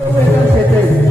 Thank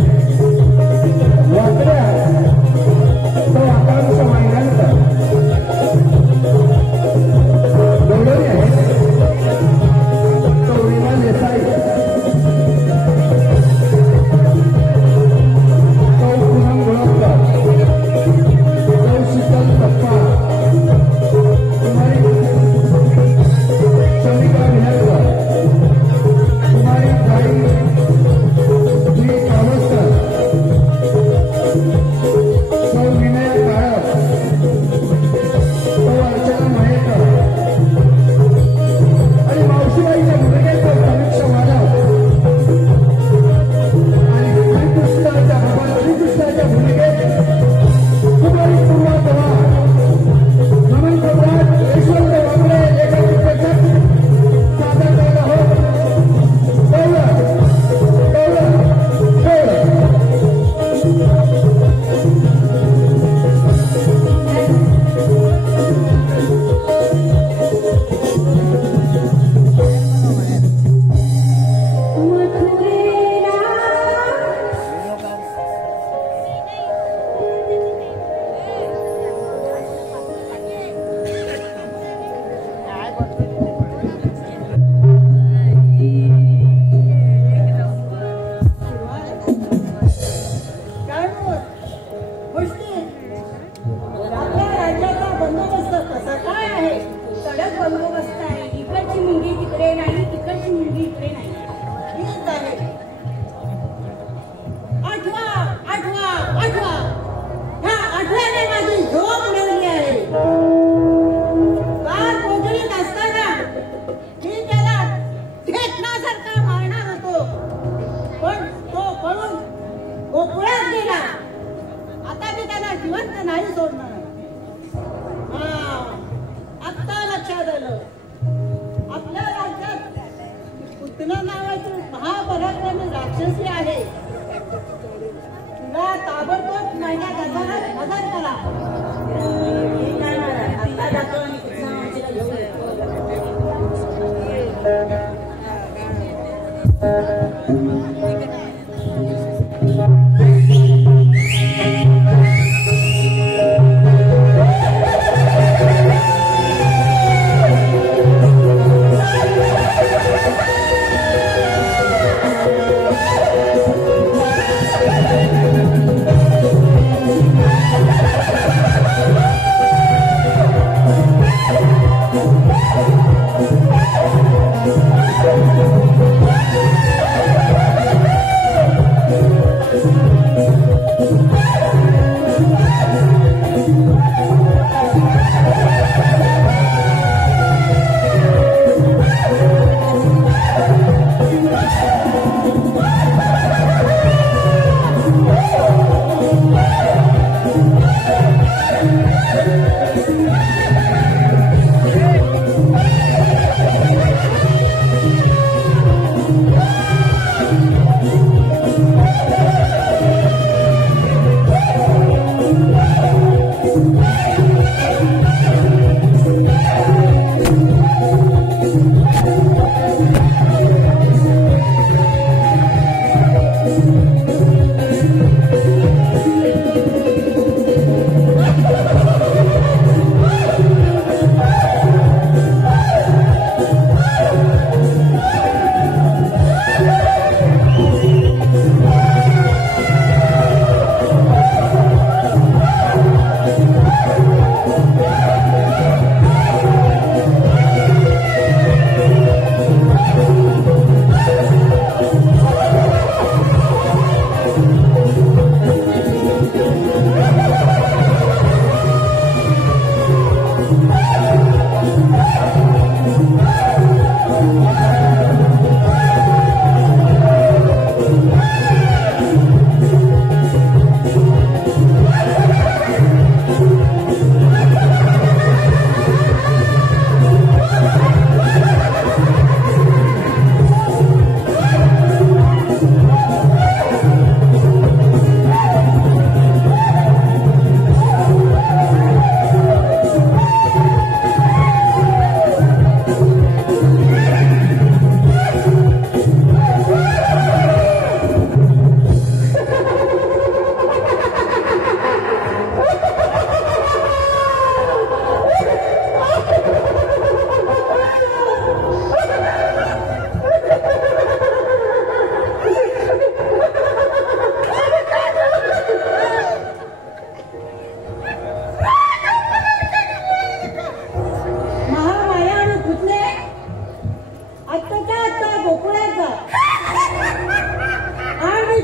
you.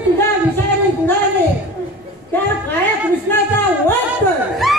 तुझ्या विषयाने गुणाने त्या काळ्या कृष्णाचा वध कर.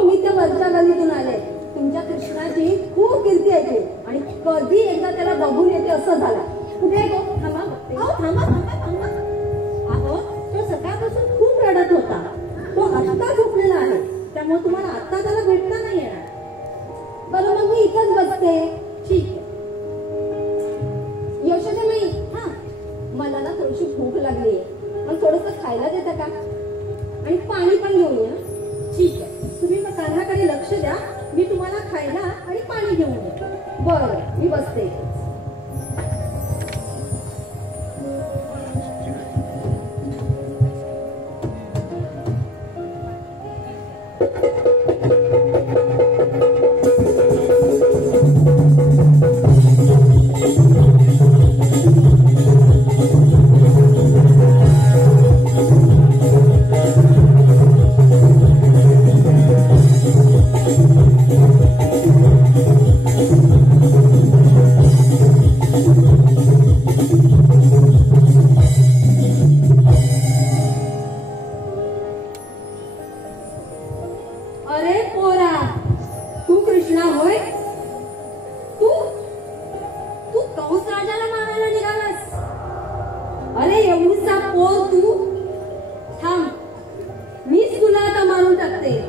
मी त्या वरच्या गल्लीतून आले. तुमच्या कृष्णाची खूप कीर्ती ऐकली आणि कधी एकदा त्याला बघून येते असं झालं. कुठे आहे तो? थांबा बघते. थांबा थांबा थांबा. अहो तो सकाळपासून खूप रडत होता. तो आत्ता झोपलेला आहे, त्यामुळे तुम्हाला आत्ता त्याला भेटता नाही येणार. बरं मग मी इथंच बसते. ठीक आहे. यशोदाबाई, हा मला ना थोडीशी भूक लागली आहे. मला थोडंसं खायला देता का? आणि पाणी पण घेऊन या. ठीक आहे, तुम्ही मग कान्हाकडे लक्ष द्या. मी तुम्हाला खायला आणि पाणी घेऊन येतो. बरं, मी बसते. अरे पोरा, तू कृष्णा होय? तू तू कंस राजाला मारायला निघालास? अरे एवढीसा पोर तू. थांब, मीच तुला आता मारून टाकते.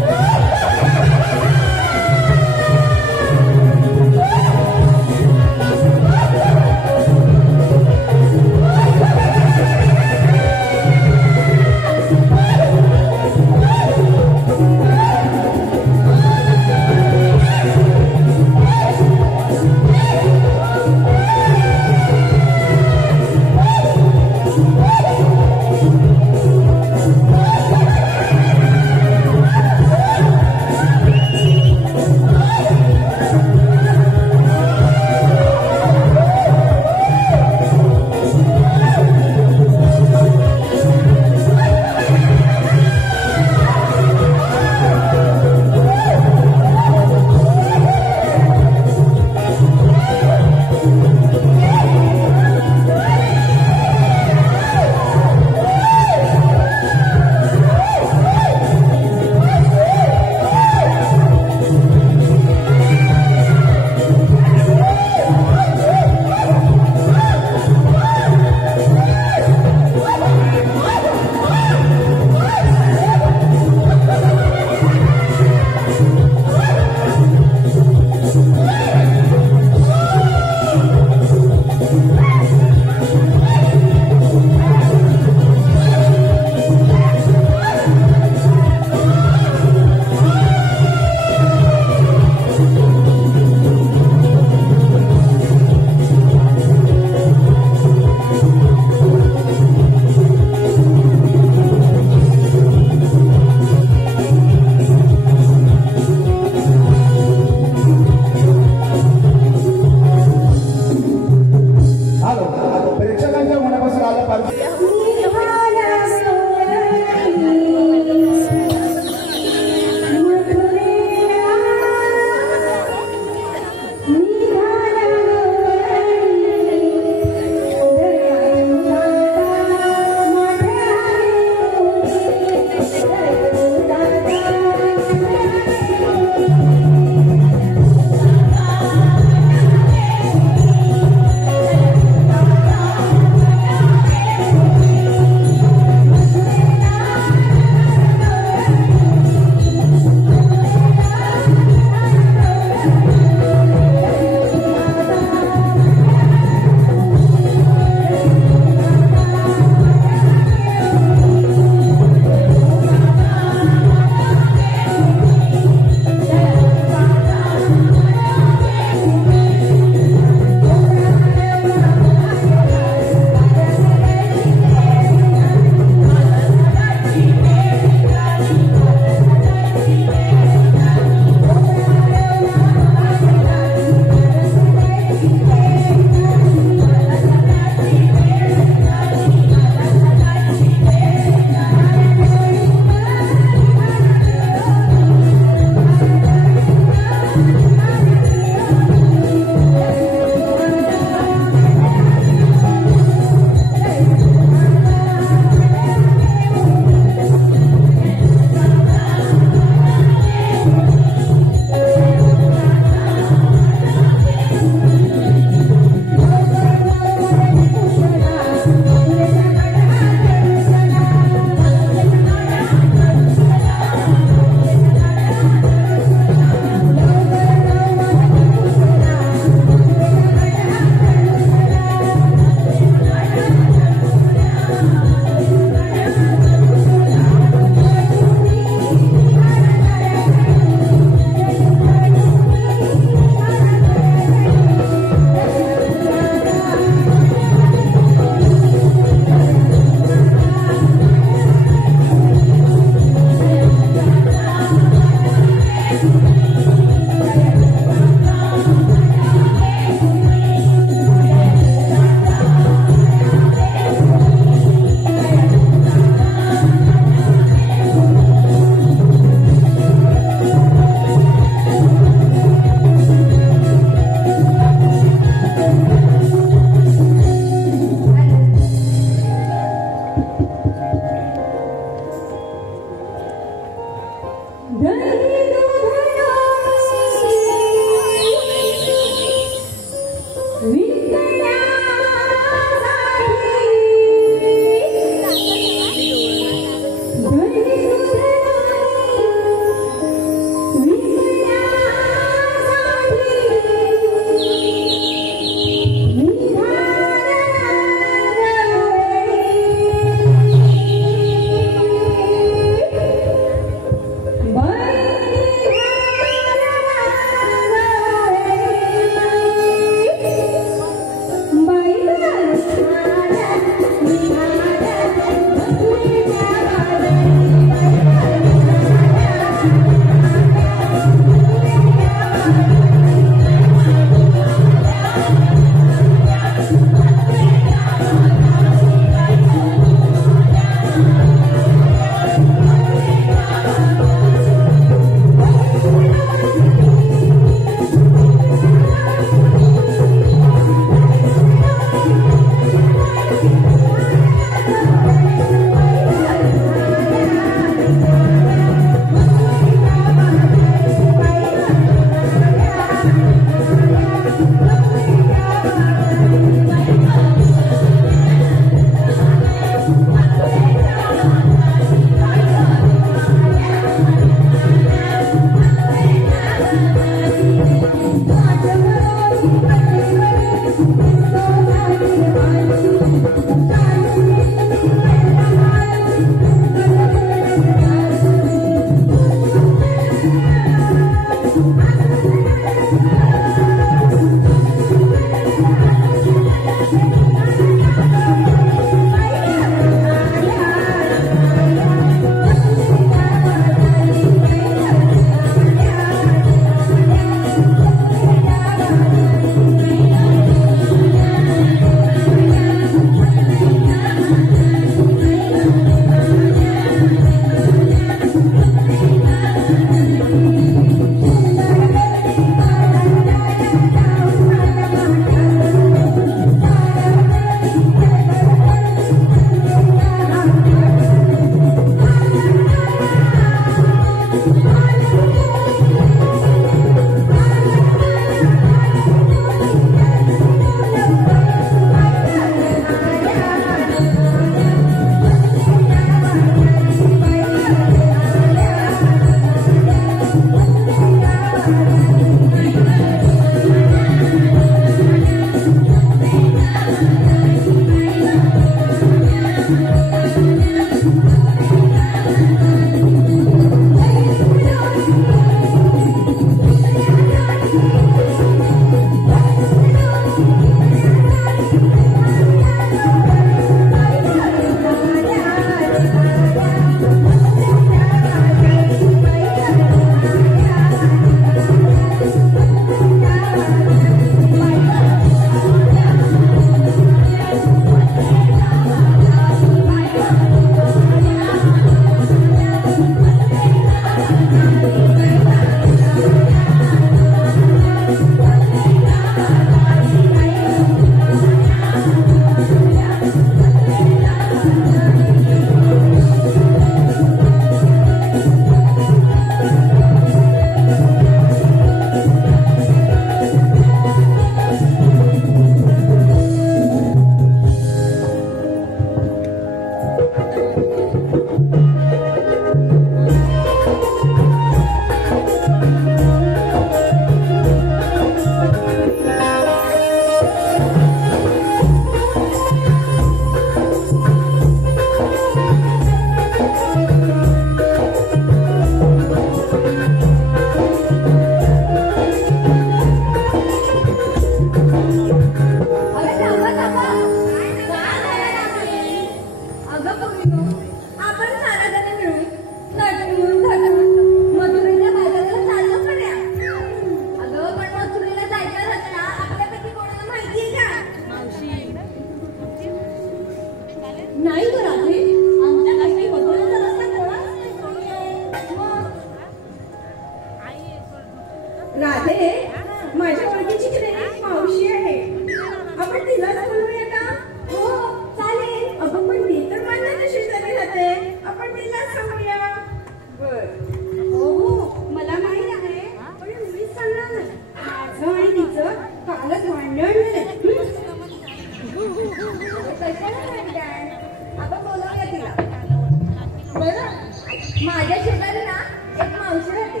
माझ्या शेजारी ना एक मावशी राहते.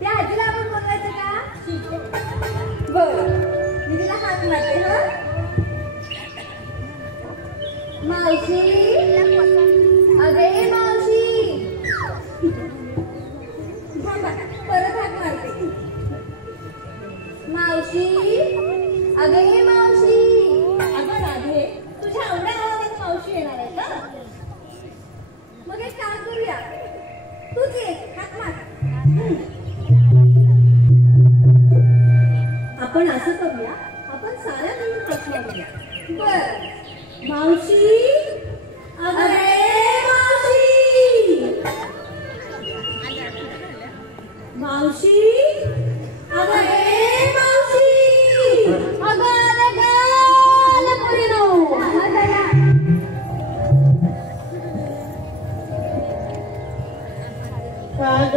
त्या आजीला आपण बोलवायचं का? बरं, मी तिला हात मारते. हा मावशी, अगे मावशी. परत हात मारते. मावशी, अगे मावशी. अगं राधे, तुझ्या एवढ्या आवाजात मावशी येणार आहे का? मग एक काम करूया, तूच एक हात मार. आपण असं करूया, आपण साऱ्या मिळून प्रश्न करूया. बर. मावशी, अरे मावशी. मावशी, अरे मावशी. हात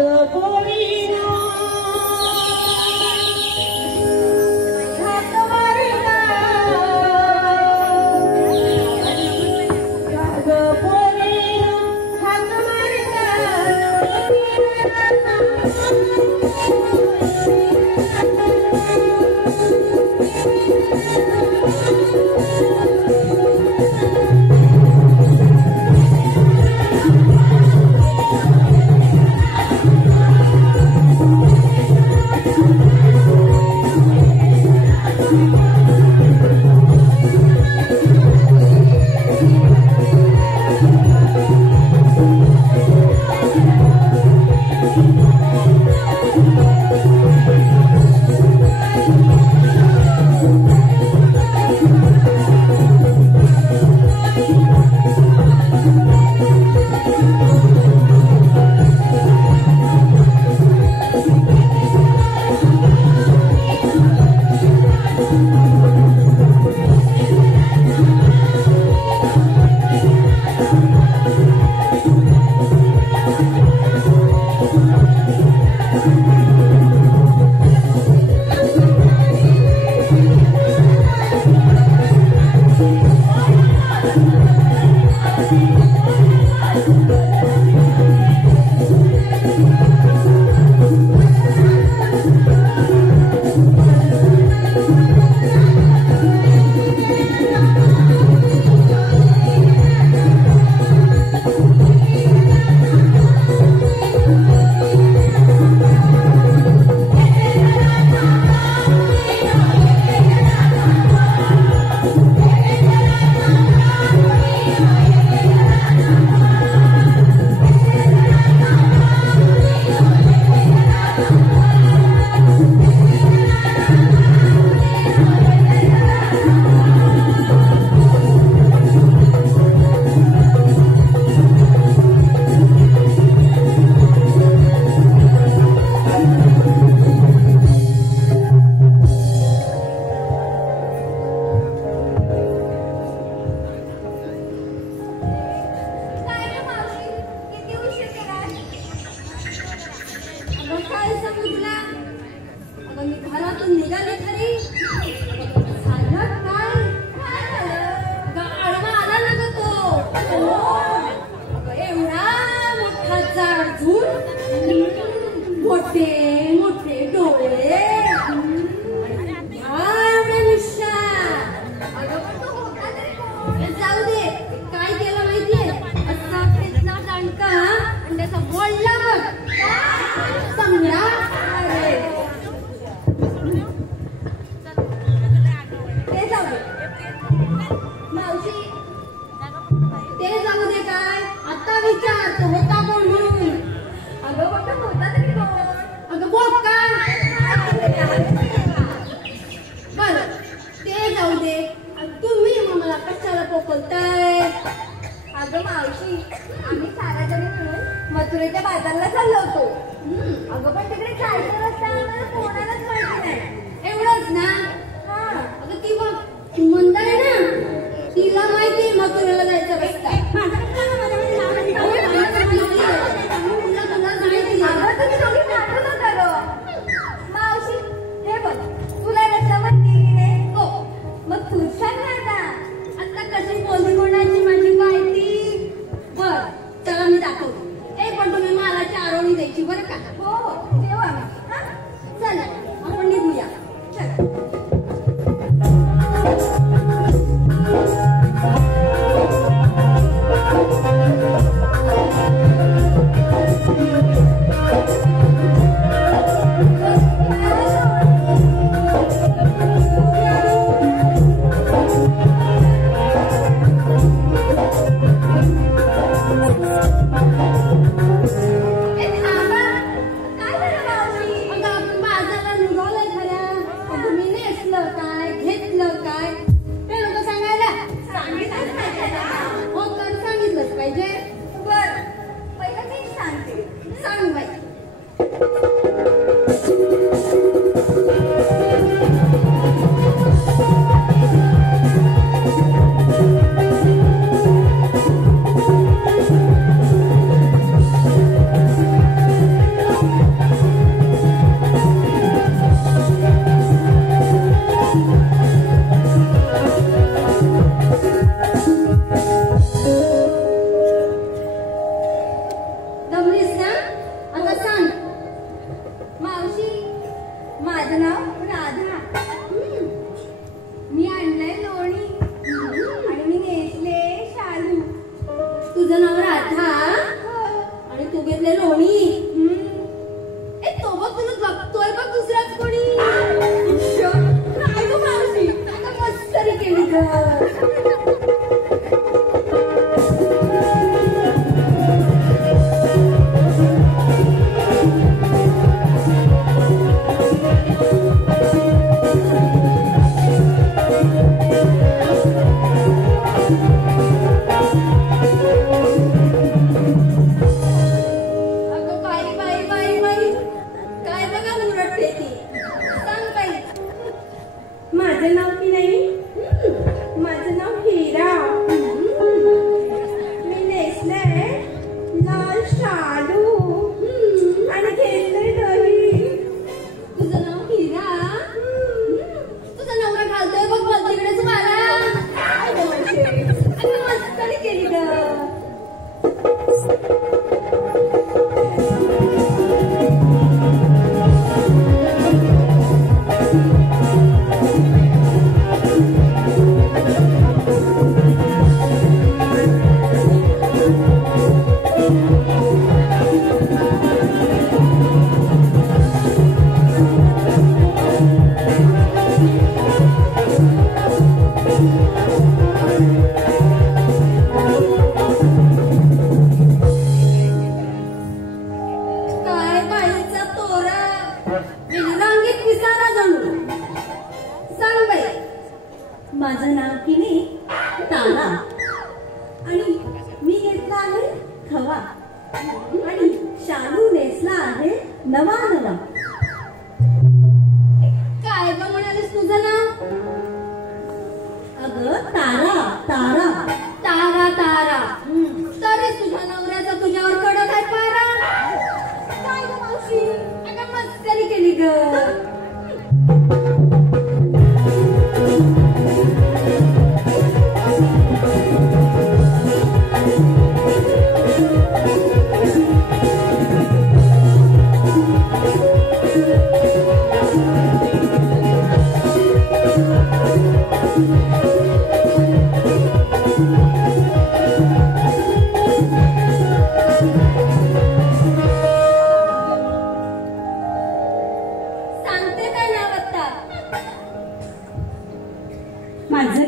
मथुरेच्या बाजारला चाललो होतो. अगं पण तिकडे जायचं रस्ता आम्हाला कोणालाच माहिती नाही. एवढंच ना? हा. अगं ती बघ तू म्हणताय ना तिला माहिती मथुरेला जायचा रस्ता. मावशी हे बघ तुला रस्ता माहिती की नाही? हो. मग तू सांग ना आता कशी बोलली कोणाची माझी माहिती. बर चला मी दाखवते. पण तुम्ही मालाची आरोळी द्यायची बरं का? हो तेव्हा चला आपण निघूया. माझं नाव की नाही? माझं नाव हिरा. मी नेसले लाल शालू आणि घेतले दही. तुझं नाव हिरा? तुझा नवरा घालतोय बघ पलतीकडेच मारा. मस्करी केली ग. काय बाईचा तोरा, विरंगीत पिसारा जणू. सांग बाई. माझं नाव की नाही तारा आणि मी घेतला आहे खवा आणि शालू नेसला आहे नवा नवा. काय ग म्हणालीस तुझं नाव? अगं तारा तारा तारा तारा. तरी तुझ्या नवऱ्याचा तुझ्यावर कडक आहे पारा. काय ग मावशी, अगं मस्करी केली ग. सांगते काय नाव आता? माझं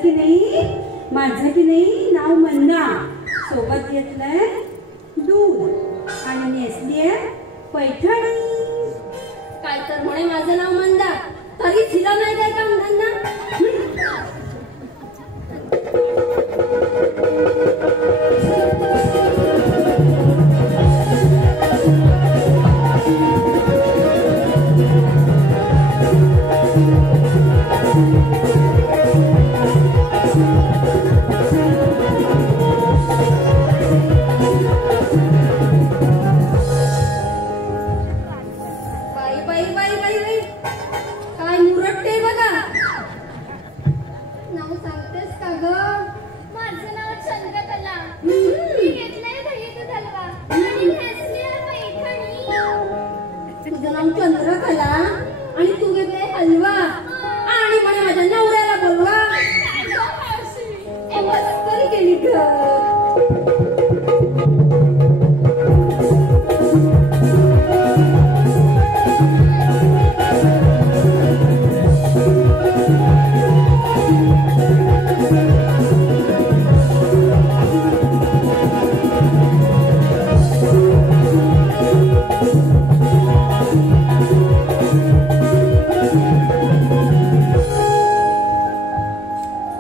की नाही नाव मंदा. सोबत घेतलंय दूध आणि नेसलीये पैठणी. काय तर म्हणे माझं नाव मंदा, तरी हिला नाही काय काम धंदा. बाई बाई बाई बाई बाई, काय मुरटते बघा. नाव सांगतेस का ग? माझं नाव चंद्रकला. मी घेतलंय दही दूध हलवा आणि नेसली पैठणी. तुझं नाव चंद्रकला आणि तू घेतले हलवा आणि म्हणे माझ्या नवऱ्याला बोलवा. मस्करी केली ग.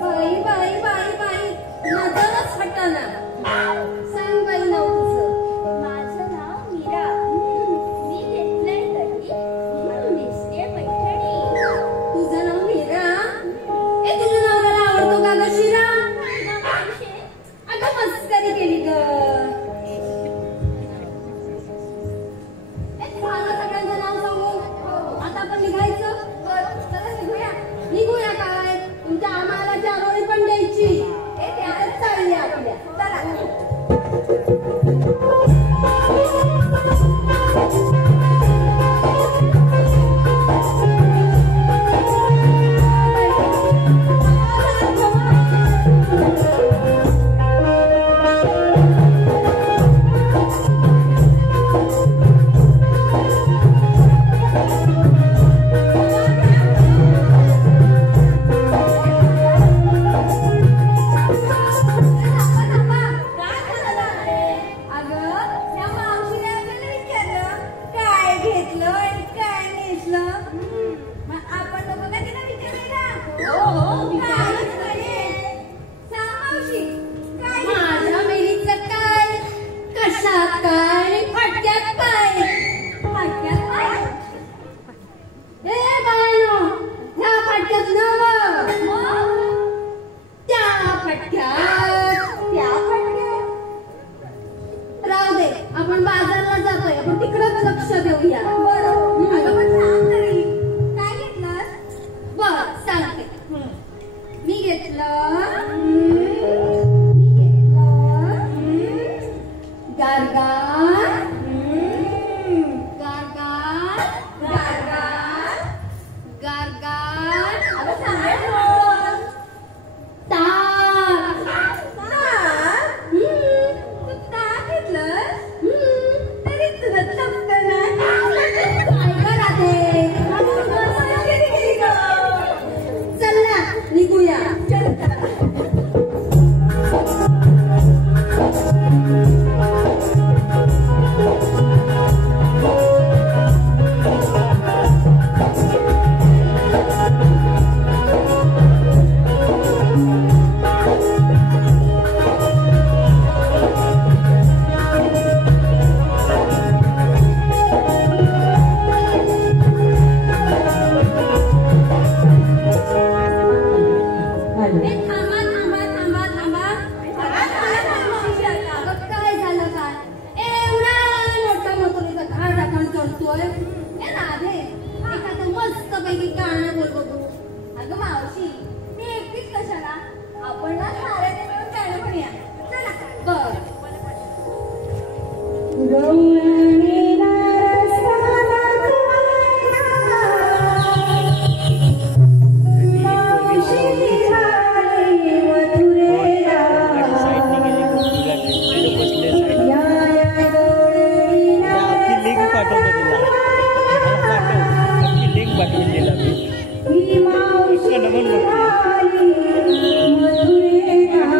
बाई बाई बाई बाई, नजरच हटाना. सांग बाई नाव तुझं. माझं नाव मीरा. मी घेतलंय दही आणि नेसली पैठणी. तुझं नाव हिरा? ए तुझ्या नवऱ्याला आवडतो का ग शिरा? अगं मस्करी केली ग. झालं सगळ्यांचं नाव सांगू. आता आपण निघायचं. चला निघूया काय. तुमच्या आम्हाला चारोळी पण द्यायची. चालली आपल्या. चला. ए बाळांनो, ह्या फाटक्यात नवं आपण ना साऱ्याने मिळून गाणं म्हणूया. चला. बर ही मावशी आली मधुरे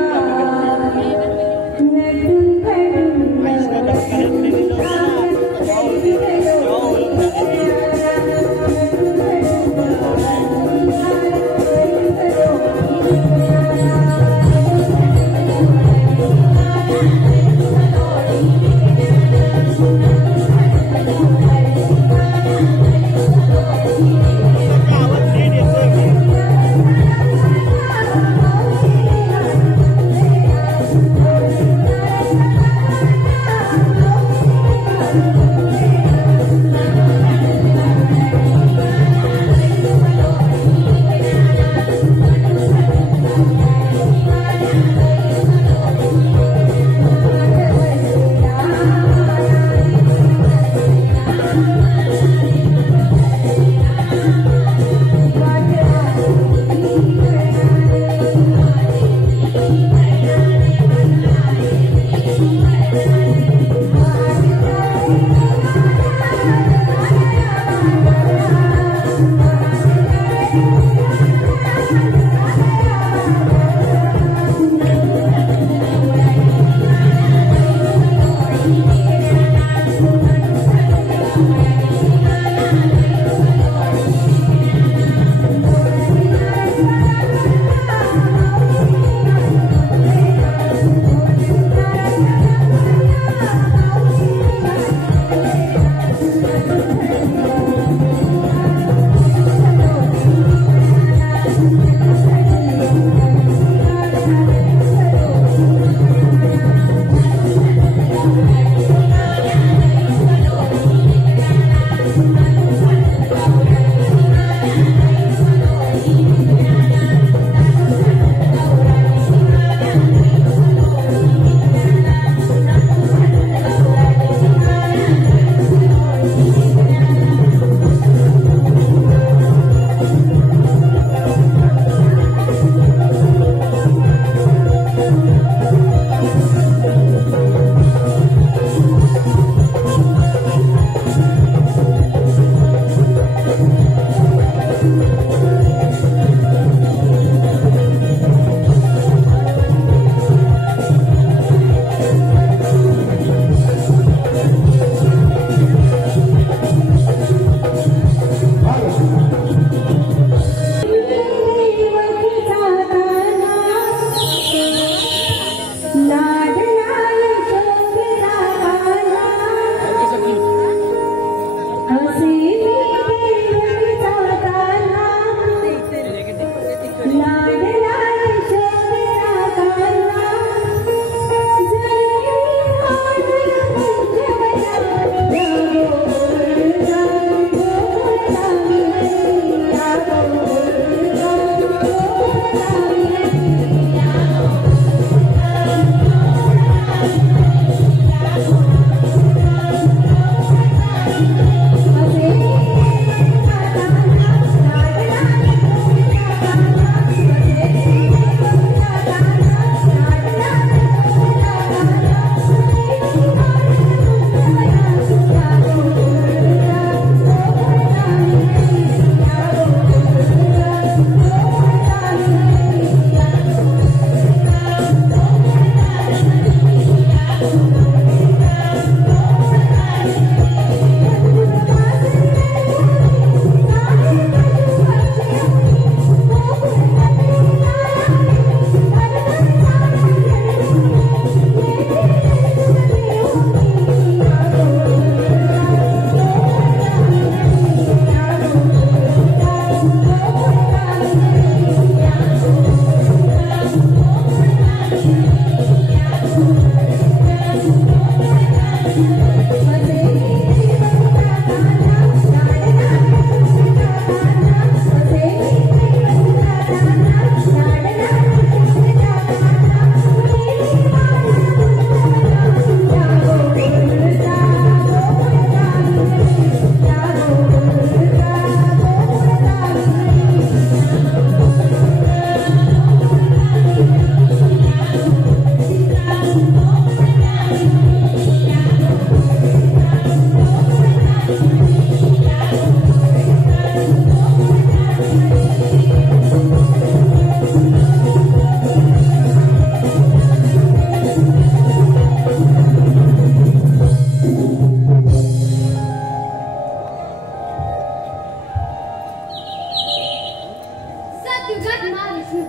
सतयुगात महाविष्णू,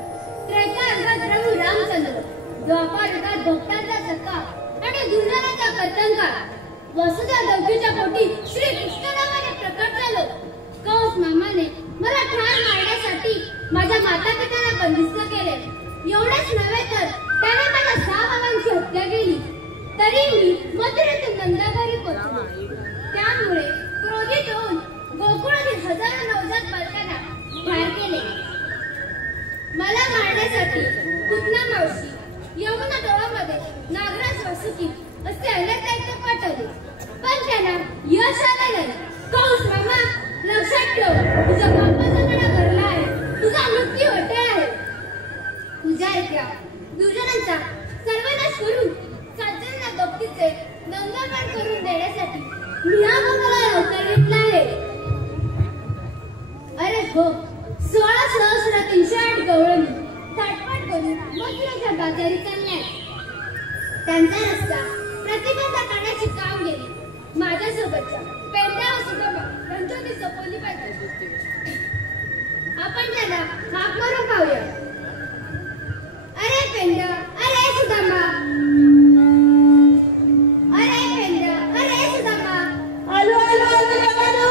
त्रेतायुगात प्रभू रामचंद्र, द्वापार युगात भक्तांचा सखा आणि दुर्जनाचा कर्तनकार, वसुधा देवकीच्या पोटी श्री कृष्ण नावाने प्रकट झालो. कंस मामाने मला ठार मारण्यासाठी माझ्या माता पित्यांना बंदिस्त केले. एवढेच नव्हे तर त्याने माझ्या 6 भावांची हत्या केली. तरी मी मथुरेतून नंदाघरी पोहोचलो. त्यामुळे क्रोधित होऊन गोकुळातील हजारो नवजात बालकांना ठार केले. मला मारण्यासाठी पुतना मावशी, यमुना डोळामध्ये नागराज वासुकी असे अनेक दैत्य पाठवले, पण त्यांना यश आले नाही. कंस मामा, लक्षात ठेव, तुझ्या बापाचा गळा भरला आहे, तुझा मृत्यू अटळ आहे. तुझ्या इतक्या दुर्जनांचा सर्वनाश करून सज्जनांना भक्तीचे दंगलपान करून देण्यासाठी मी हा भूतलावर अवतार घेतला आहे. अरे हो, 16 सहस्र 308 गवळणी थाटपाट करून मथुरेच्या बाजारी चालल्या. त्यांचा रस्ता प्रतिबंध करण्याची कामगिरी माझ्यासोबतच्या पेंड्या व सुदामा यांच्यावरती सोपवली पाहिजे. आपण त्याला हाक मारून पाहूया. अरे पेंड्या, अरे सुदामा, अरे पेंड्या, अरे सुदामा. आलो आलो आलो आलो.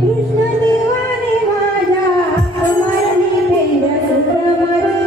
कृष्ण देवाने माझ्या अमरणी पेंड्या सुदामाने कृष्ण देवाने माझ्या पेंड्या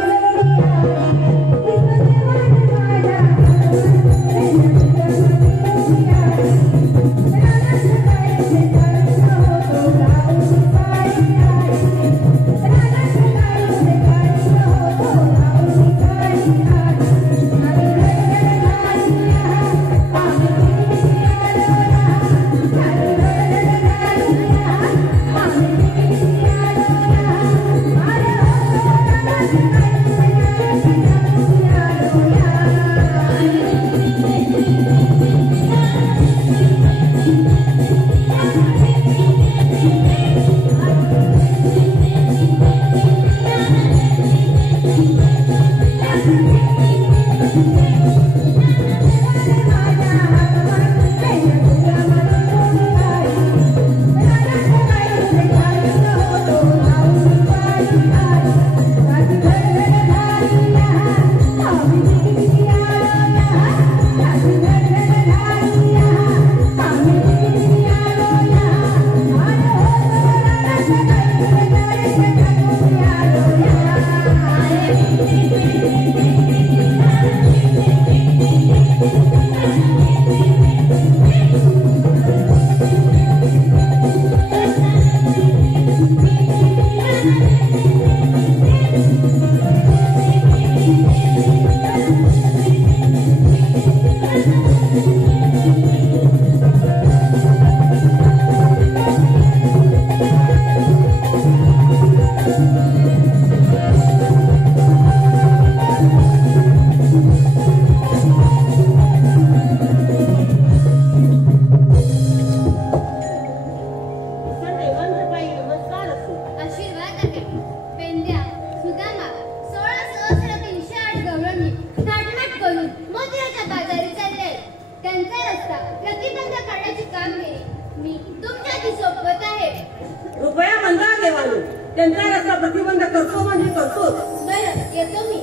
त्यांचा रस्ता प्रतिबंध करतो म्हणजे करतो. बरं, येतो मी.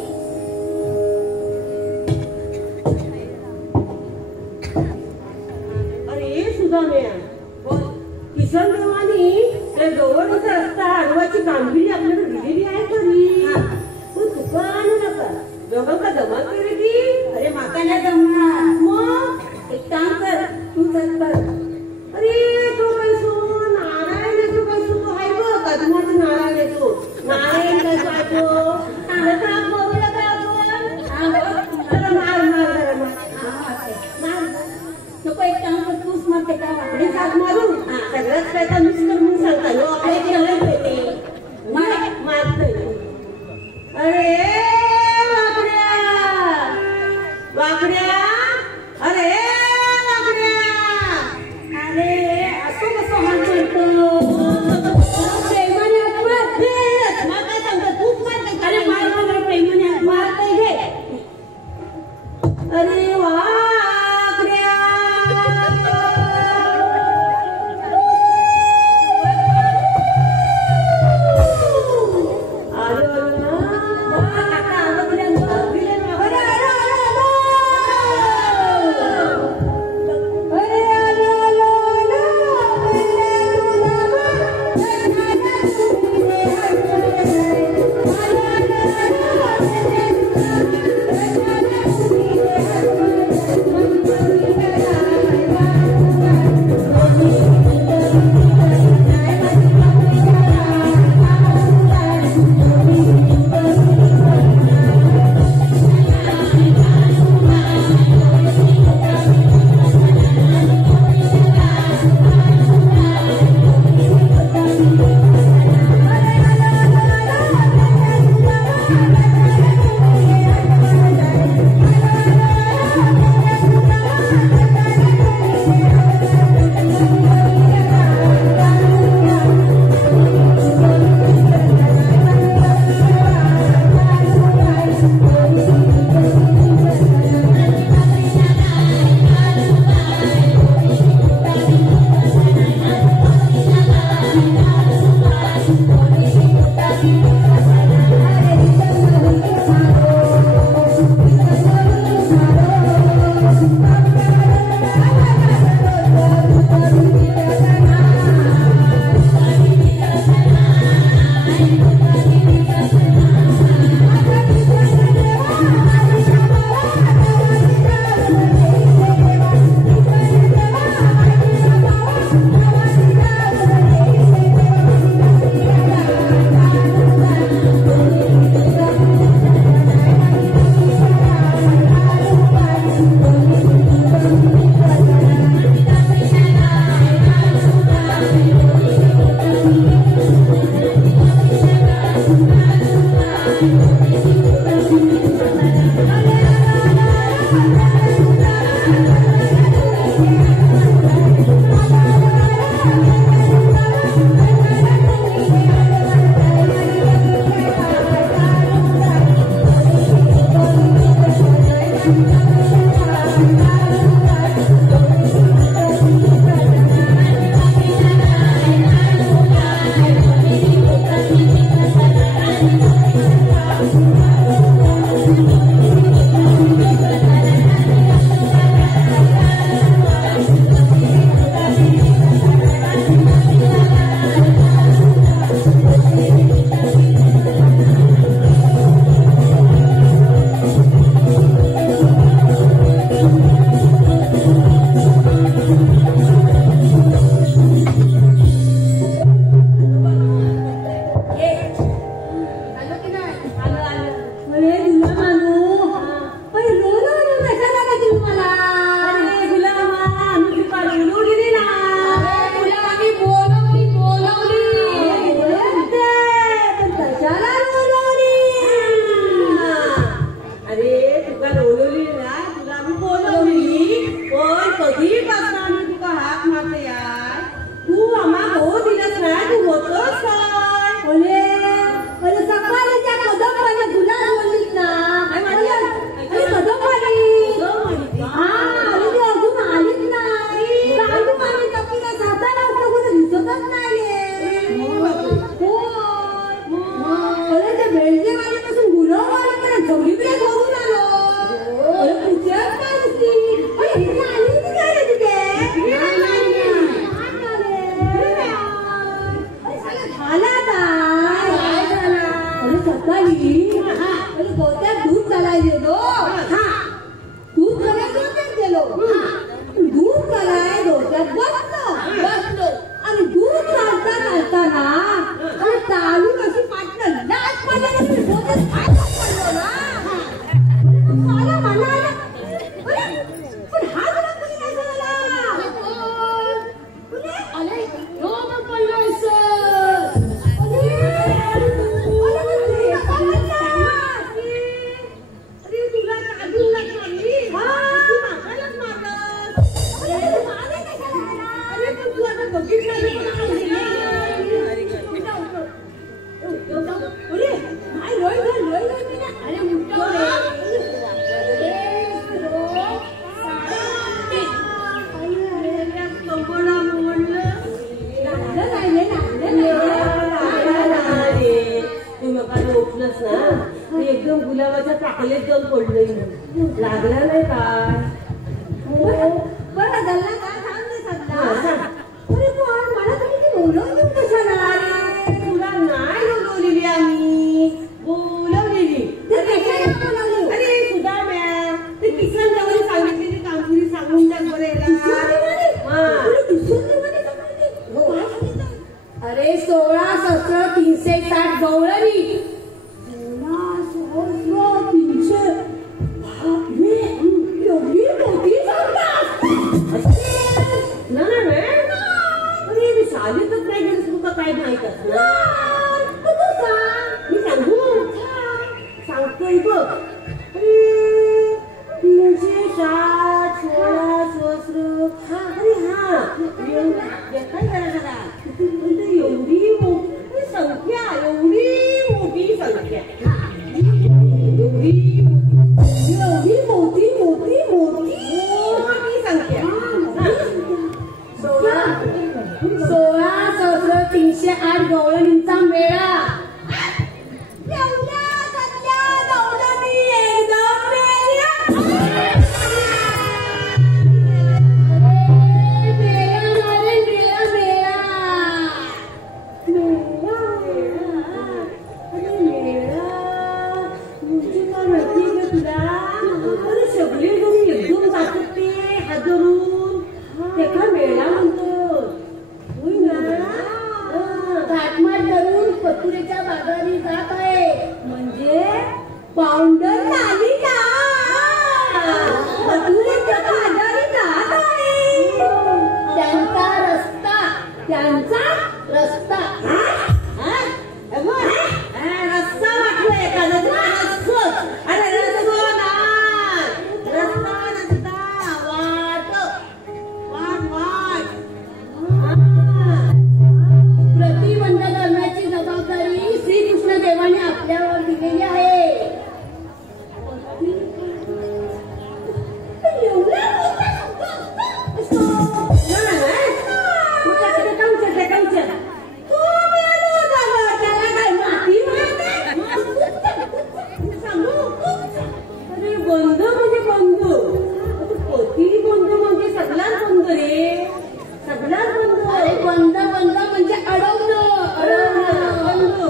अरे सुदाम्या, किसन देवानी त्या गवळणीचा रस्ता अडवायची कामगिरी आपल्याकडे दिलेली आहे खरी, पण तुका आणू नका. दोघांका जमा केली ती. अरे माका नाही जमणार. मग एक काम कर, तू चल कर. अरे तो पैसो नारायण येतो, पैसो तो आहे बघ कदमाचं नारायण येतो. नारायण काय पाहतो त्याचा बोलला काय आपण जरा मार मार जरा मार. नको एक काम कर, तूच मारते का आणि साथ मारू सगळ्यात काय तर मिस्टर म्हणून सांगता लो आपल्या केलं होते मारतोय. अरे वाकड्या वाकड्या, अरे वाकड्या, अरे असं कसं हात करतो. प्रेमाने मार. मला काय सांगतो तूच मारते. अरे मार मार प्रेमाने मारते घे. अरे वाकड्या आणि गोट्यात दूध चालायला गेलो. दूध करायला गोट्यात गेलो. दूध कराय गोट्यात बसलो आणि दूध चालताना आणि चालून अशी पाटलं लाच पडल्यानंतर गोट्यात खायला पडलो ना. मला म्हणाला पण हा तुला कुणी काय झाला? अरे रोग पडलोय सर. अरे तुला काढून लागली. अरे पण तू आता बघितलं एकदम गुलाबाच्या चाकलेत जाऊन पडलोय. लागला नाही काय? बरं झाला काय सांगते सध्या. अरे पण मला तुम्ही बोलवली कशाला? तुला नाही बोलवलेली आम्ही, बोलवलेली. अरे सुदाम्या, ते किसन जवळ सांगितलेली कामगिरी सांगून टाक बरं याला. अरे 16 सहस्र 360 गवळणी. 360 एवढी मोठी सांगतात. नाही अरे मी शाळेतच नाही गेलं तुका काय माहित असणार. मी सांगतोय बघ. अरे 360 16 सहस्र. अरे हा काय करा एवढी मोठी संख्या, एवढी मोठी संख्या, एवढी मोठी संख्या. 16 सहस्र 308 गवळणींचा मेळा. पतुरेच्या बाजारी जात आहे. म्हणजे पावडर झाली का? पतुरेच्या बाजारी जात आहे. त्यांचा रस्ता रस्ता वाटलं एखादं. अरे रस्ता वाट प्रतिबंध करण्याची जबाबदारी श्रीकृष्ण देवाने आपल्यावर दिलेली आहे. अरे बंधू म्हणजे बंधू, पती बंधू म्हणजे सगळाच बंधू रे, सगळाच बंधू. अरे बंद म्हणजे अडवणं. बंधू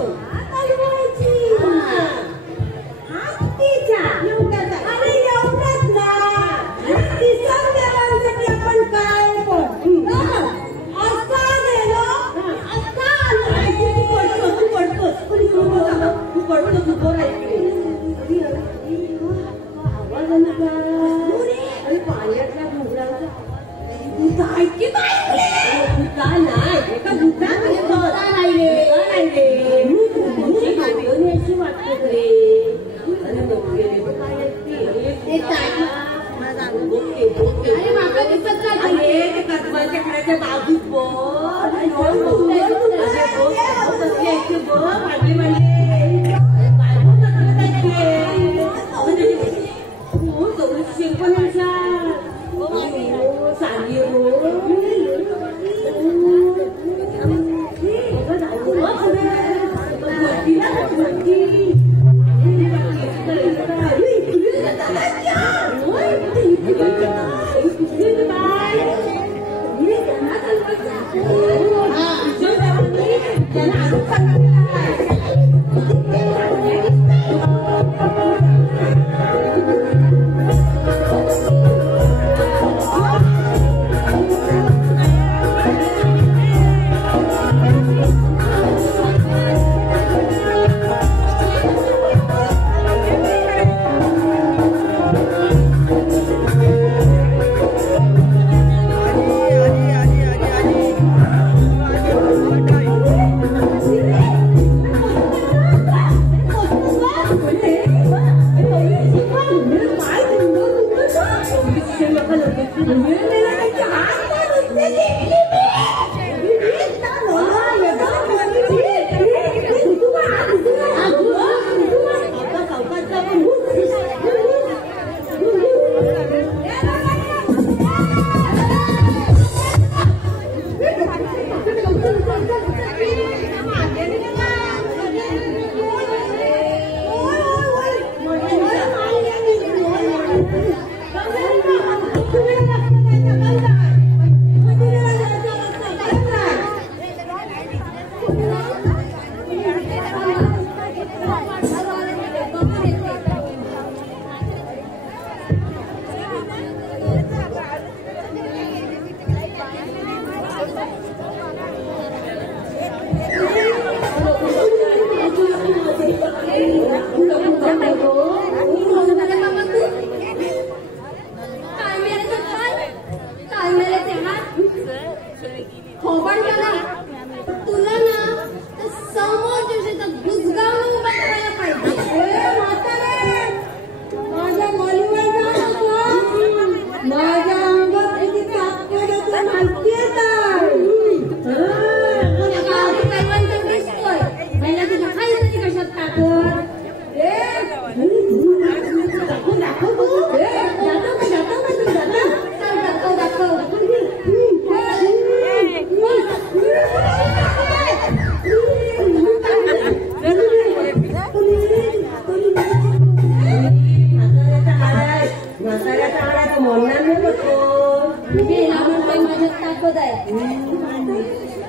अरे एवढंच ना. किसन देवांसाठी आपण काय पण असा गेलो असा आलो. तू पडतो आवाज आला का? अरे पाण्यातल्या घुगराचा काय नाही एका अशी वाटत रे. अरे अरे माका दिसत नाही. ते कदमाच्या खड्याच्या बाजूत हा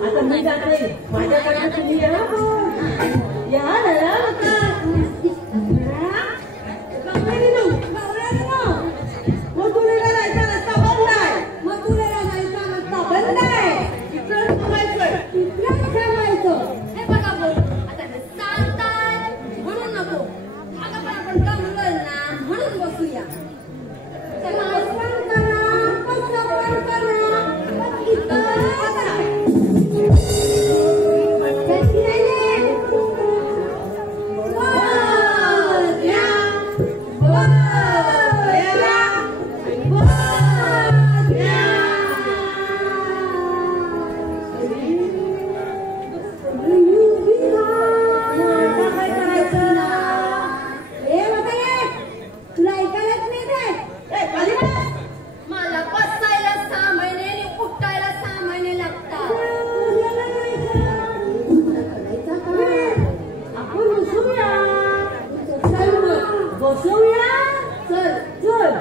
आता मी जात नाही माझ्याकडे तुम्ही या जरा मथुरेला जायचा रस्ता बंद आहे. मथुरेला जायचा रस्ता बंद आहे. इकडं थांबायचं. इकडंच ठेवायचं. हे बघा भाऊ, आता हे सांगताय म्हणून नको. आता पण आपण जमलोय ना म्हणून बसूया. चला, पण करा, कसं पण करा, पण इथं करा. कशी राहिले? वर या, वर या, वर या. आता काय करायचं ना? हे वगैरे तुला ऐकायलाच नाही काय? मला बसायला 6 महिने आणि उठायला 6 महिने लागतात. आपण बसूया. चल मग. बसूया. चल. चल.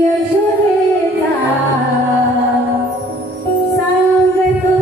यशोदेचा सांगतो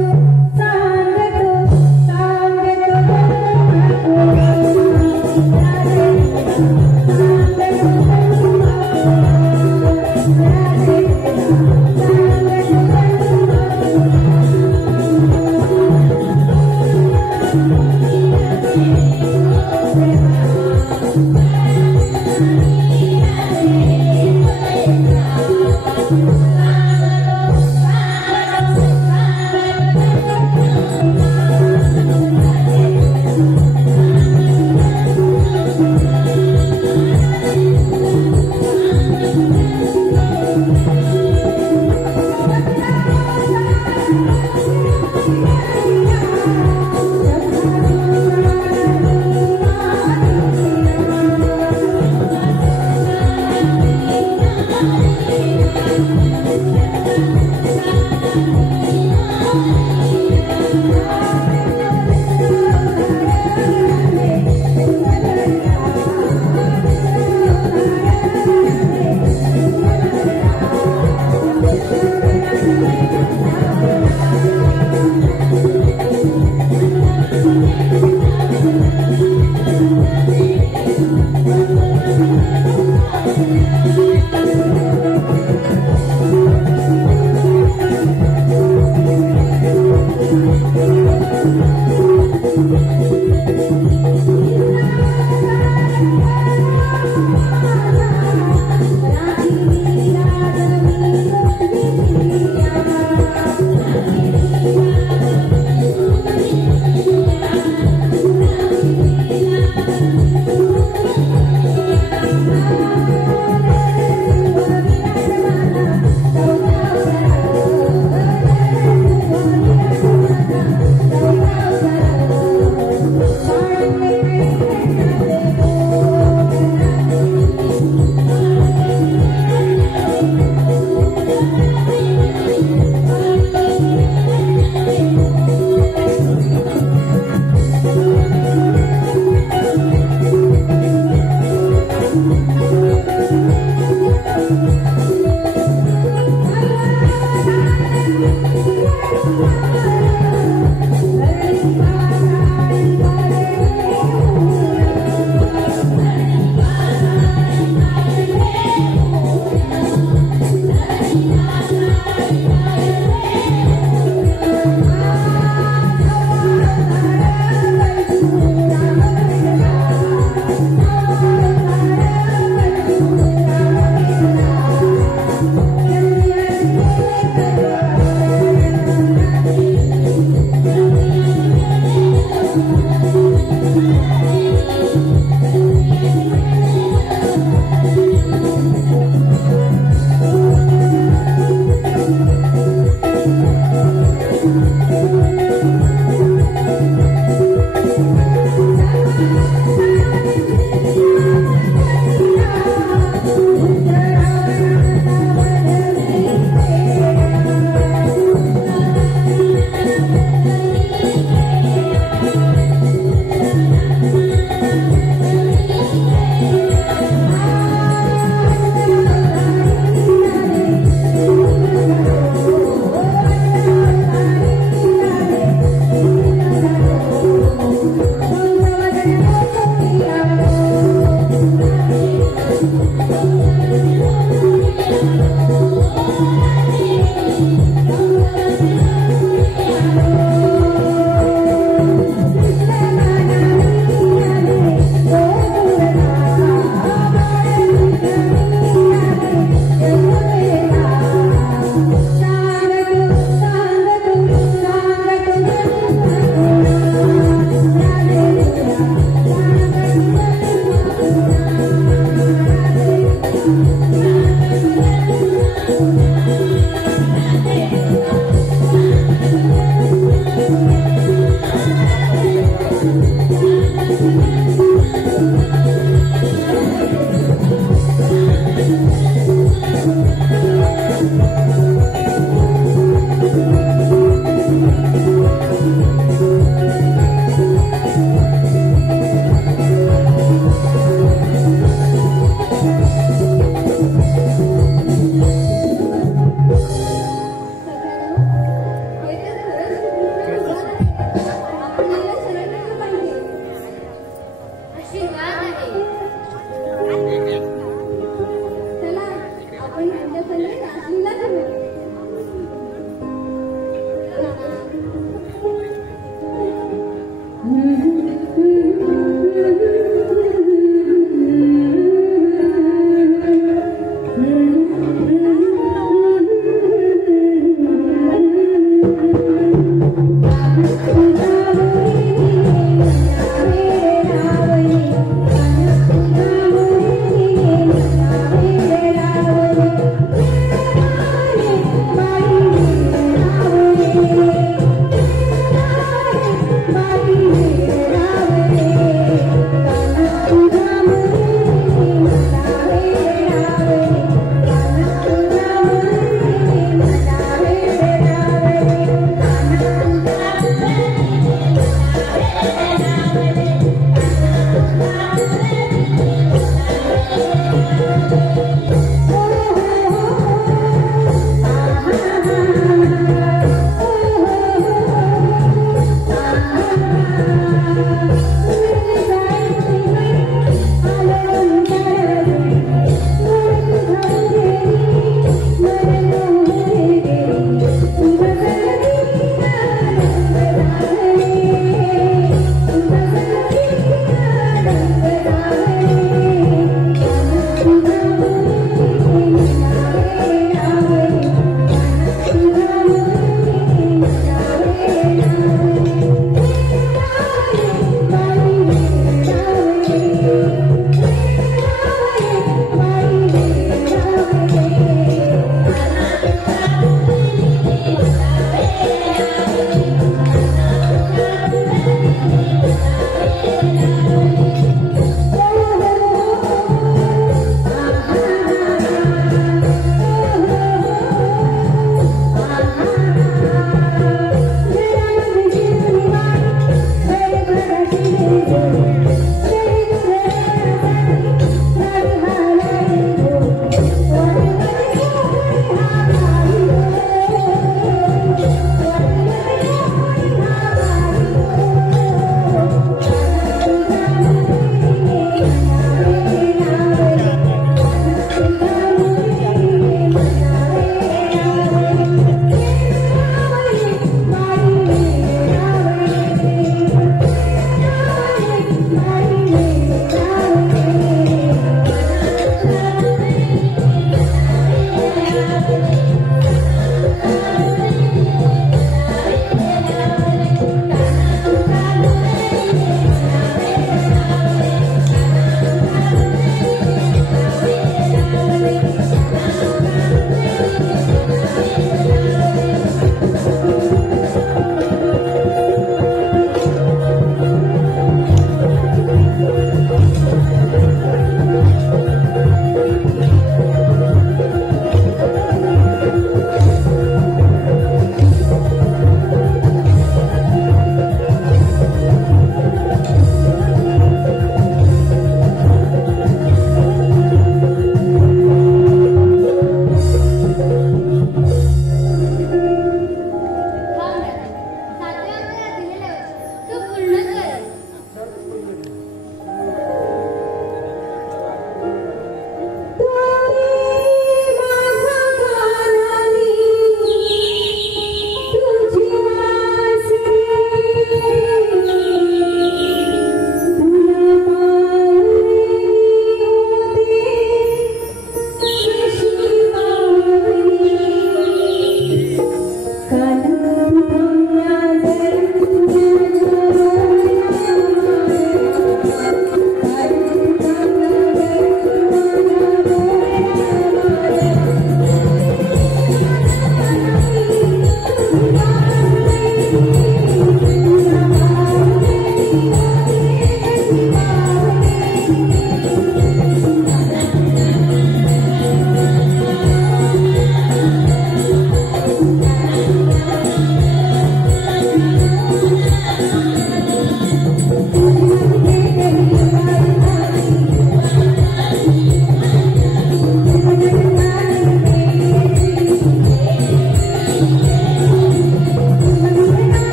Thank you.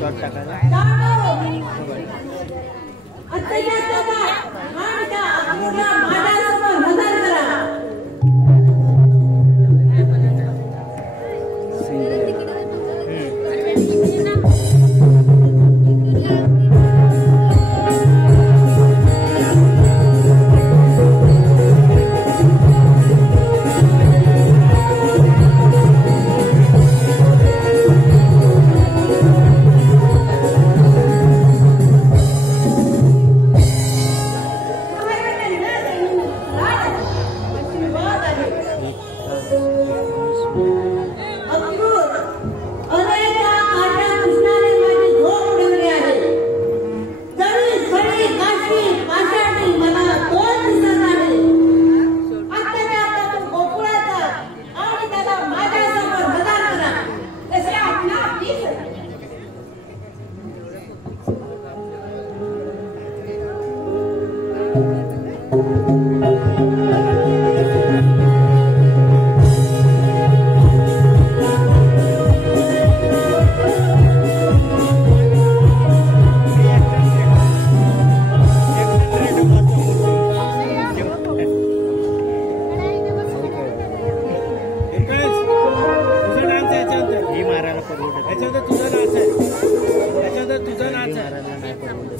शॉर्ट टाकायला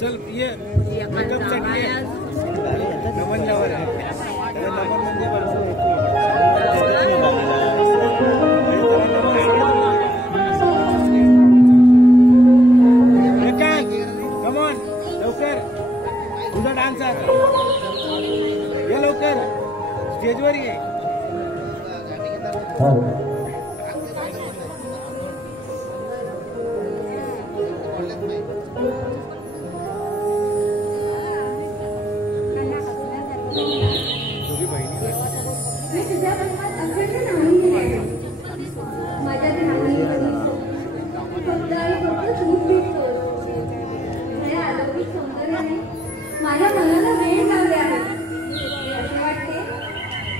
चल ये नमनवर आहे कमॉन लवकर तुझा डान्स आहे ये लवकर स्टेजवर ये मी तुझ्या बरोबर अखंड नाहून गेले माझ्या ध्यानामध्ये फक्त आणि फक्त तूच दिसतोस तुझ्या अलौकिक सौंदर्याने माझ्या मनाला वेळ लावले आहे असे वाटते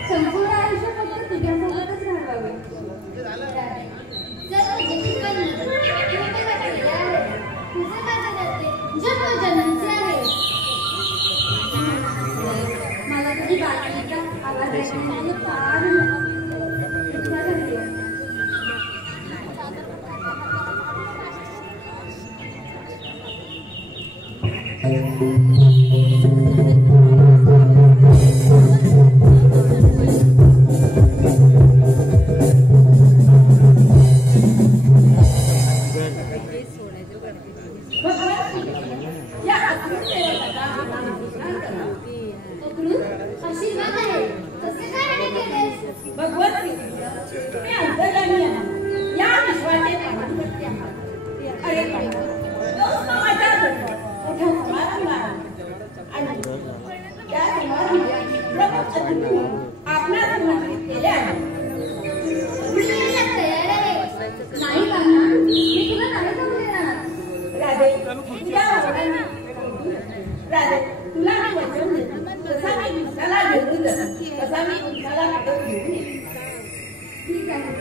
संपूर्ण आयुष्य फक्त तुझ्यासोबतच घालवावे मला तुझी बातमीचा आवाज ऐकण्याची फार इच्छा झाली आशीर्वाद आहे कसे काय केलेस भगवती तुम्ही अंतर्यामी आहात या विश्वाचे प्रमाणपत्र आहात अरे माझ्या मोठ्या समारंभात आणि त्या समारंभात आपणास आमंत्रित केले आहे तयार आहे नाही काका मी तुला नाही समजणार राधे तुझ्या वडिलांनी राधे तुला मी वचन देते तसा मी उसाला घेऊन जातो तसा मी उसाला हातात घेऊन येईन ठीक आहे